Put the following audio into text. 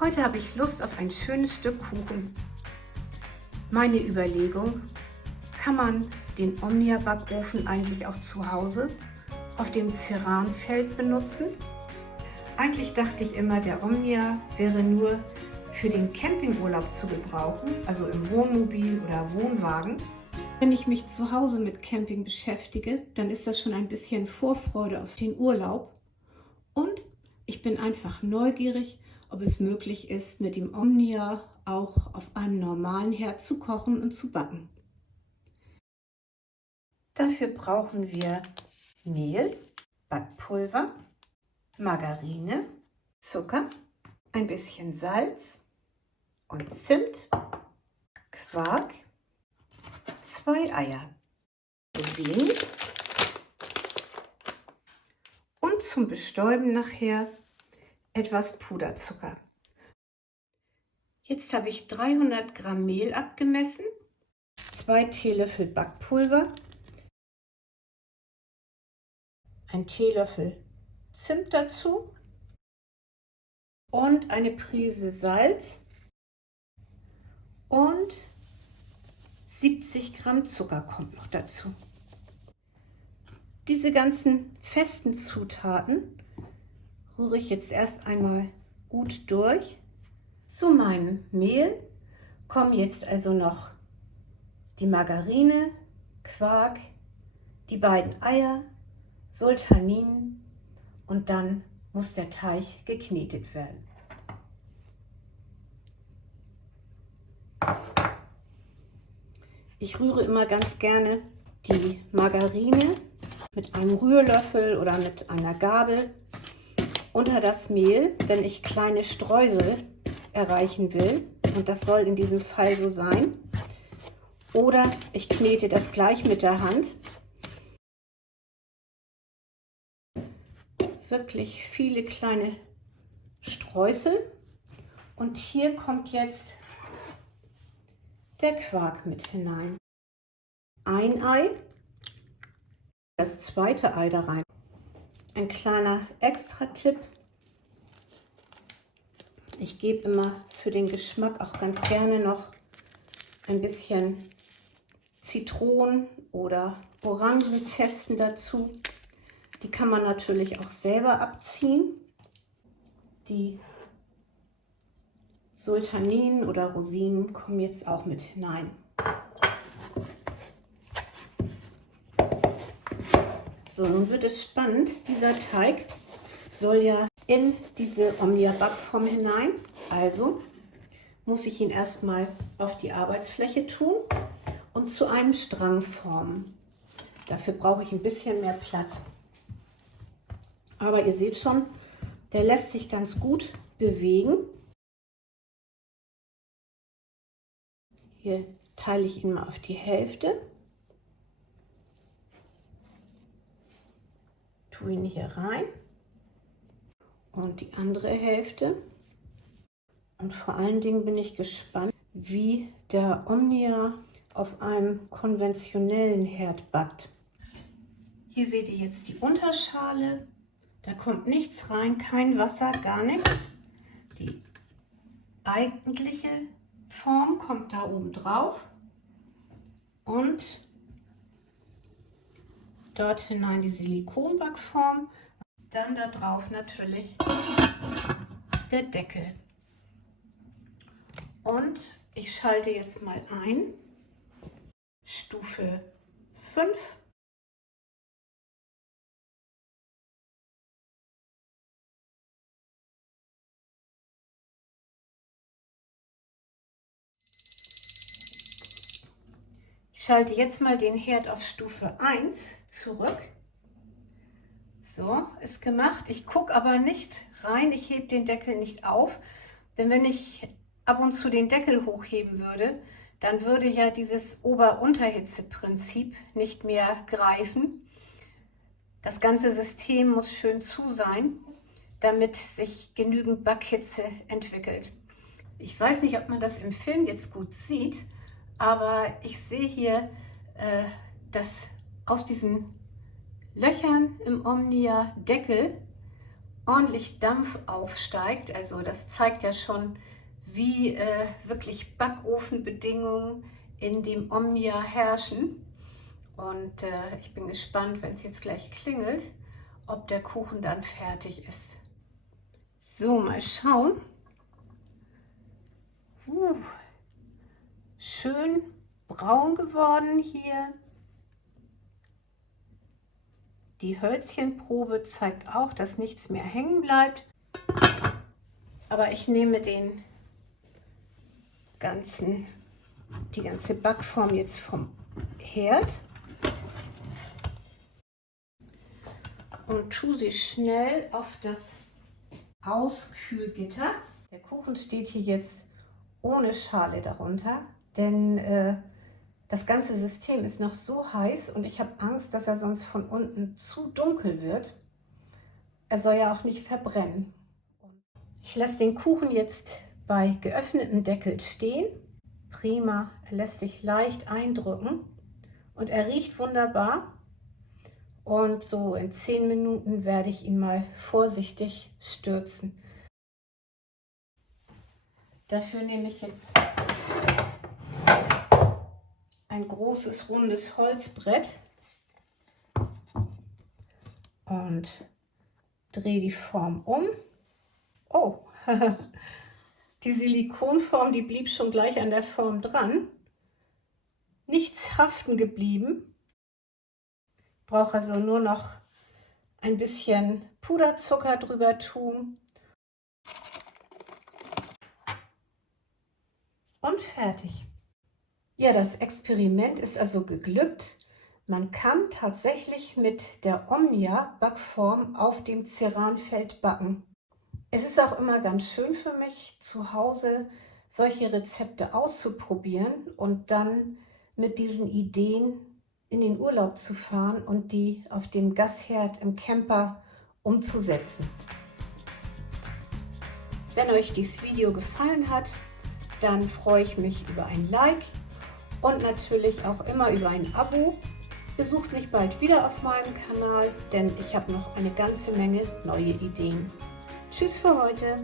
Heute habe ich Lust auf ein schönes Stück Kuchen. Meine Überlegung: Kann man den Omnia-Backofen eigentlich auch zu Hause auf dem Ceranfeld benutzen? Eigentlich dachte ich immer, der Omnia wäre nur für den Campingurlaub zu gebrauchen, also im Wohnmobil oder Wohnwagen. Wenn ich mich zu Hause mit Camping beschäftige, dann ist das schon ein bisschen Vorfreude auf den Urlaub. Und ich bin einfach neugierig, ob es möglich ist, mit dem Omnia auch auf einem normalen Herd zu kochen und zu backen. Dafür brauchen wir Mehl, Backpulver, Margarine, Zucker, ein bisschen Salz und Zimt, Quark, 2 Eier, Rosinen und zum Bestäuben nachher etwas Puderzucker. Jetzt habe ich 300 Gramm Mehl abgemessen, 2 Teelöffel Backpulver, ein Teelöffel Zimt dazu und eine Prise Salz und 70 Gramm Zucker kommt noch dazu. Diese ganzen festen Zutaten rühre ich jetzt erst einmal gut durch. Zu meinem Mehl kommen jetzt also noch die Margarine, Quark, die beiden Eier, Sultanin und dann muss der Teig geknetet werden. Ich rühre immer ganz gerne die Margarine mit einem Rührlöffel oder mit einer Gabel unter das Mehl, wenn ich kleine Streusel erreichen will, und das soll in diesem Fall so sein. Oder ich knete das gleich mit der Hand. Wirklich viele kleine Streusel. Und hier kommt jetzt der Quark mit hinein. Ein Ei, das zweite Ei da rein. Ein kleiner Extra-Tipp: Ich gebe immer für den Geschmack auch ganz gerne noch ein bisschen Zitronen- oder Orangenzesten dazu. Die kann man natürlich auch selber abziehen. Die Sultaninen oder Rosinen kommen jetzt auch mit hinein. So, nun wird es spannend. Dieser Teig soll ja in diese Omnia-Backform hinein. Also muss ich ihn erstmal auf die Arbeitsfläche tun und zu einem Strang formen. Dafür brauche ich ein bisschen mehr Platz. Aber ihr seht schon, der lässt sich ganz gut bewegen. Hier teile ich ihn mal auf die Hälfte. Tue ihn hier rein. Und die andere Hälfte. Und vor allen Dingen bin ich gespannt, wie der Omnia auf einem konventionellen Herd backt. Hier seht ihr jetzt die Unterschale. Da kommt nichts rein, kein Wasser, gar nichts. Die eigentliche Form kommt da oben drauf. Und dort hinein die Silikonbackform. Dann da drauf natürlich der Deckel. Und ich schalte jetzt mal ein. Stufe 5. Ich schalte jetzt mal den Herd auf Stufe 1 zurück. So, ist gemacht. Ich gucke aber nicht rein, ich hebe den Deckel nicht auf, denn wenn ich ab und zu den Deckel hochheben würde, dann würde ja dieses Ober-Unterhitze-Prinzip nicht mehr greifen. Das ganze System muss schön zu sein, damit sich genügend Backhitze entwickelt. Ich weiß nicht, ob man das im Film jetzt gut sieht, aber ich sehe hier, dass aus diesen Löchern im Omnia Deckel ordentlich Dampf aufsteigt. Also das zeigt ja schon, wie wirklich Backofenbedingungen in dem Omnia herrschen. Und ich bin gespannt, wenn es jetzt gleich klingelt, ob der Kuchen dann fertig ist. So, mal schauen. Schön braun geworden hier. Die Hölzchenprobe zeigt auch, dass nichts mehr hängen bleibt. Aber ich nehme die ganze Backform jetzt vom Herd und tue sie schnell auf das Auskühlgitter. Der Kuchen steht hier jetzt ohne Schale darunter, denn das ganze System ist noch so heiß und ich habe Angst, dass er sonst von unten zu dunkel wird. Er soll ja auch nicht verbrennen. Ich lasse den Kuchen jetzt bei geöffnetem Deckel stehen. Prima, er lässt sich leicht eindrücken und er riecht wunderbar. Und so in 10 Minuten werde ich ihn mal vorsichtig stürzen. Dafür nehme ich jetzt ein großes rundes Holzbrett und drehe die Form um. Oh, die Silikonform, die blieb schon gleich an der Form dran. Nichts haften geblieben. Ich brauche also nur noch ein bisschen Puderzucker drüber tun. Und fertig. Ja, das Experiment ist also geglückt. Man kann tatsächlich mit der Omnia Backform auf dem Ceranfeld backen. Es ist auch immer ganz schön für mich, zu Hause solche Rezepte auszuprobieren und dann mit diesen Ideen in den Urlaub zu fahren und die auf dem Gasherd im Camper umzusetzen. Wenn euch dieses Video gefallen hat, dann freue ich mich über ein Like und natürlich auch immer über ein Abo. Besucht mich bald wieder auf meinem Kanal, denn ich habe noch eine ganze Menge neue Ideen. Tschüss für heute!